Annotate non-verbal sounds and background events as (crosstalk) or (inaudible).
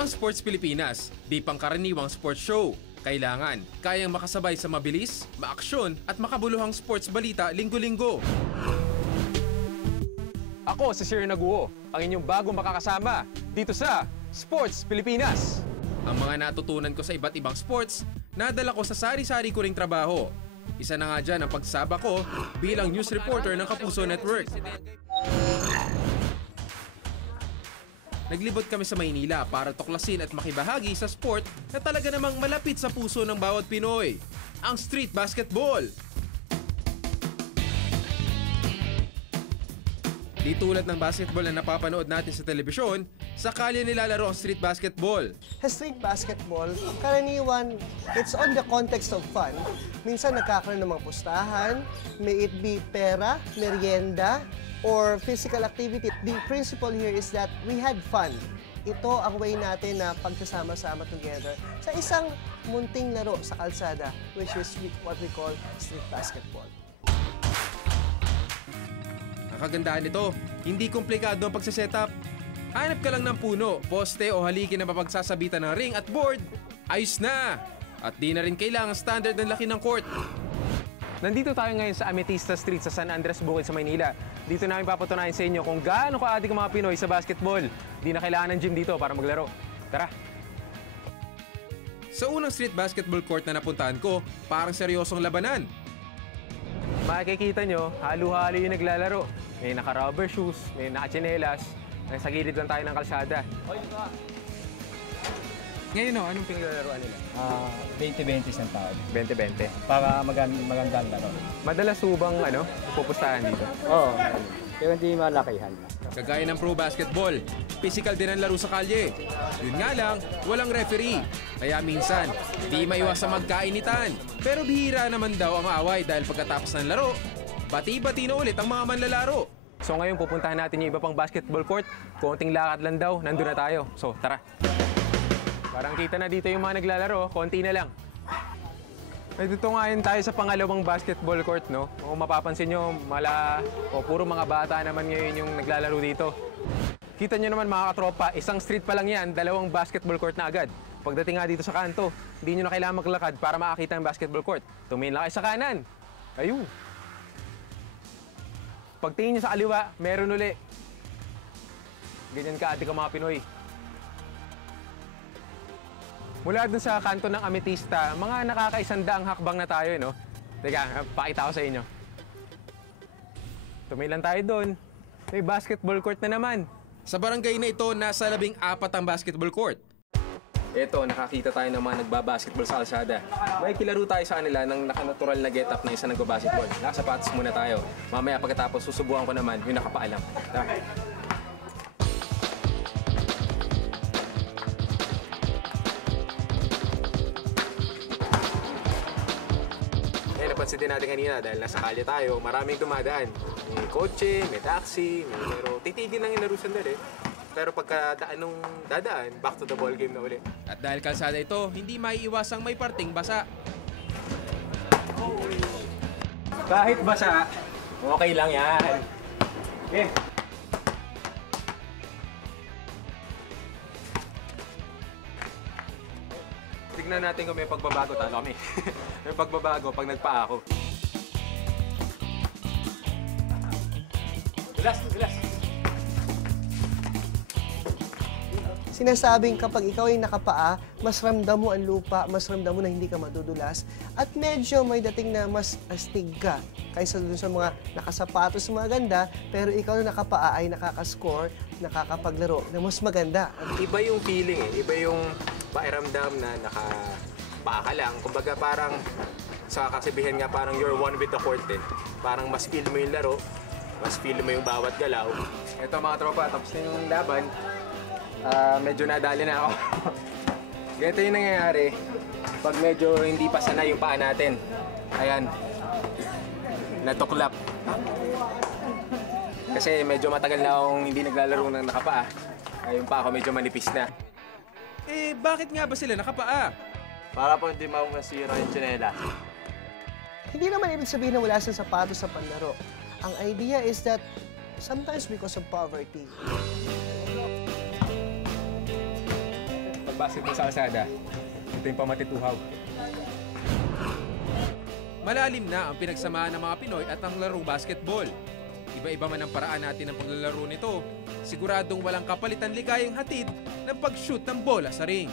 Ang Sports Pilipinas, di pangkaraniwang sports show. Kailangan, kayang makasabay sa mabilis, maaksyon at makabuluhang sports balita linggo-linggo. Ako si Sir Naguo, ang inyong bagong makakasama dito sa Sports Pilipinas. Ang mga natutunan ko sa iba't ibang sports, nadala ko sa sari-sari ko ring trabaho. Isa na nga dyan ang pagsaba ko bilang news reporter ng Kapuso Network. Naglibot kami sa Maynila para tuklasin at makibahagi sa sport na talaga namang malapit sa puso ng bawat Pinoy, ang street basketball. Di tulad ng basketball na napapanood natin sa telebisyon, sa kalye nilalaro ang street basketball. Sa street basketball, karaniwan, it's on the context of fun. Minsan nagkakaroon ng mga pustahan, may it be pera, merienda, or physical activity. The principle here is that we had fun. Ito ang way natin na pagsasama-sama together sa isang munting laro sa kalsada, which is what we call street basketball. Kagandahan nito, hindi komplikado ang pagsasetup. Hanap ka lang ng puno, poste o haliki na mapagsasabitan ng ring at board, ayos na! At di na rin kailangan standard ng laki ng court. Nandito tayo ngayon sa Ametista Street sa San Andres Bukid sa Maynila. Dito namin papatunayan sa inyo kung gaano kaadik ang mga Pinoy sa basketball. Di na kailangan ng gym dito para maglaro. Tara! Sa unang street basketball court na napuntahan ko, parang seryosong labanan. Makikita nyo, halo-halo yung naglalaro. May naka-rubber shoes, may naka-chinelas. Nasa gilid lang tayo ng kalsada. Ngayon no, anong pinaglalaroan nila? Ah, 20-20 isang taon. 20-20. Para magan magandang laro. Madalas subang ano, pupustahan dito. Oo. Pero hindi malakihan na. Kagaya ng pro basketball, physical din ang laro sa kalye. Yun nga lang, walang referee. Kaya minsan, di maiwas sa magkainitan. Pero bihira naman daw ang away dahil pagkatapos ng laro, bati-bati na ulit ang mga manlalaro. So ngayon pupuntahan natin yung iba pang basketball court. Konting lakad lang daw, nandun na tayo. So tara. Parang kita na dito yung mga naglalaro, konti na lang. Ay, dito ngayon tayo sa pangalawang basketball court, no? Kung mapapansin nyo, mala, o puro mga bata naman ngayon yung naglalaro dito. Kita nyo naman mga katropa, isang street pa lang yan, dalawang basketball court na agad. Pagdating nga dito sa kanto, hindi nyo na kailangan maglakad para makakita ang basketball court. Tumingin lang kayo sa kanan. Ayun. Pagtingin nyo sa kaliwa, meron uli. Ganyan ka ate ka mga Pinoy. Mula dun sa kanto ng Ametista, mga nakakaisandaang hakbang na tayo, no? Teka, pakita ko sa inyo. Tumilan tayo doon. May basketball court na naman. Sa barangay na ito, nasa labing apat ang basketball court. Ito, nakakita tayo ng mga nagbabasketball sa kalsada. May kilaro tayo sa kanila ng nakanatural na get-up na isa nagbabasketball. Nakasapatos muna tayo. Mamaya pagkatapos, susubukan ko naman yung nakapaalam. Tara. Eh, napansin din natin kanina dahil nasa kalye tayo, maraming dumadaan. May kotse, may taxi, may pero titigil lang yung laro sandali. Pero pagkadaan nung dadaan, back to the ball game na ulit. At dahil kalsada ito, hindi maiiwasang may parting basa. Kahit basa, okay lang yan. Okay. Tignan natin kung may pagbabago talo kami. (laughs) may pagbabago pag nagpa ako. Dulas, dulas. Sinasabing kapag ikaw ay nakapaa, mas ramdam mo ang lupa, mas ramdam mo na hindi ka madudulas, at medyo may dating na mas astig ka kaysa dun sa mga nakasapatos maganda, pero ikaw na nakapaa ay nakakascore, nakakapaglaro na mas maganda. Iba yung feeling eh. Iba yung pairamdam na nakapaa ka lang. Kumbaga parang sa kasibihan nga parang you're one with the court eh. Parang mas feel mo yung laro, mas feel mo yung bawat galaw. Ito mga tropa, tapos na yung laban. Ah, medyo nadali na ako. (laughs) Ganito yung nangyayari pag medyo hindi pa sanay yung paa natin. Ayan. Natuklap. Kasi medyo matagal na akong hindi naglalaro ng nakapaa. Ay, yung pa ako medyo manipis na. Eh, bakit nga ba sila nakapaa? Para po hindi masira yung tsinela. (gasps) Hindi naman ibig sabihin na wala sa sapatos sa panlaro. Ang idea is that sometimes because of poverty, basketball sa kalsada. Ito yung pamatituhaw. Malalim na ang pinagsamahan ng mga Pinoy at ang larong basketball. Iba-iba man ang paraan natin ng paglalaro nito, siguradong walang kapalitan ligayang hatid ng pag-shoot ng bola sa ring.